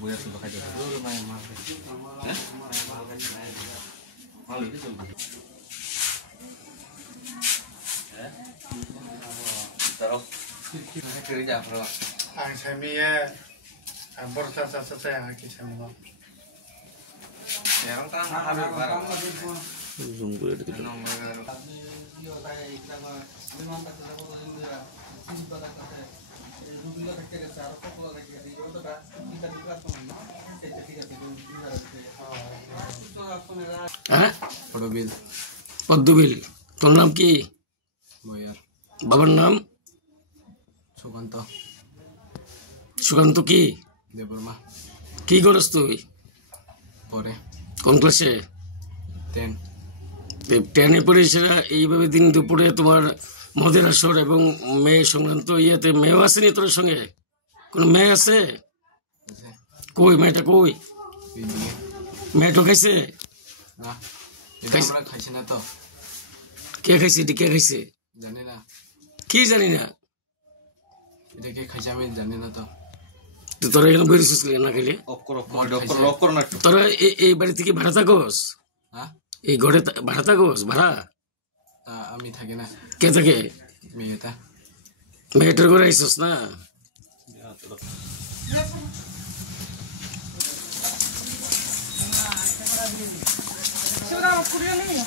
বইয়া শুধু খাইতে ভালো চলবে taruh kerja bro ang samiya ang borsa sa saya kisah mo yang kan habis barang zoom করে দিতে হ্যাঁ পদ্মবিল তোর নাম কি বাবার নাম সুকান্ত কি দেববর্মা কি করস তুই পরে কোন ক্লাসে 10 পড়ে সেরা এইভাবে দিন দুপুরে তোমার মদের আসর এবং মেয়ে সংক্রান্ত ইয়েতে মেয়ে আসেনি তোর সঙ্গে কোন মেয়ে আছে কই মেয়েটা কই মেয়েটা খাইছে না আমরা খাইছি না তো কে খাইছে কে খাইছে জানি না কি জানি না এটা কে খাইছে আমি জানি না তো তোরা এখানে বেরিয়েছিস না খেলে তোরা এই বাড়ি থেকে ভাড়া থাকোস এই ঘরে ভাড়া থাকোস ভাড়া আমি থাকি না কে থাকে মেয়েটার ঘরে আইসস না Sudah, aku dia ni.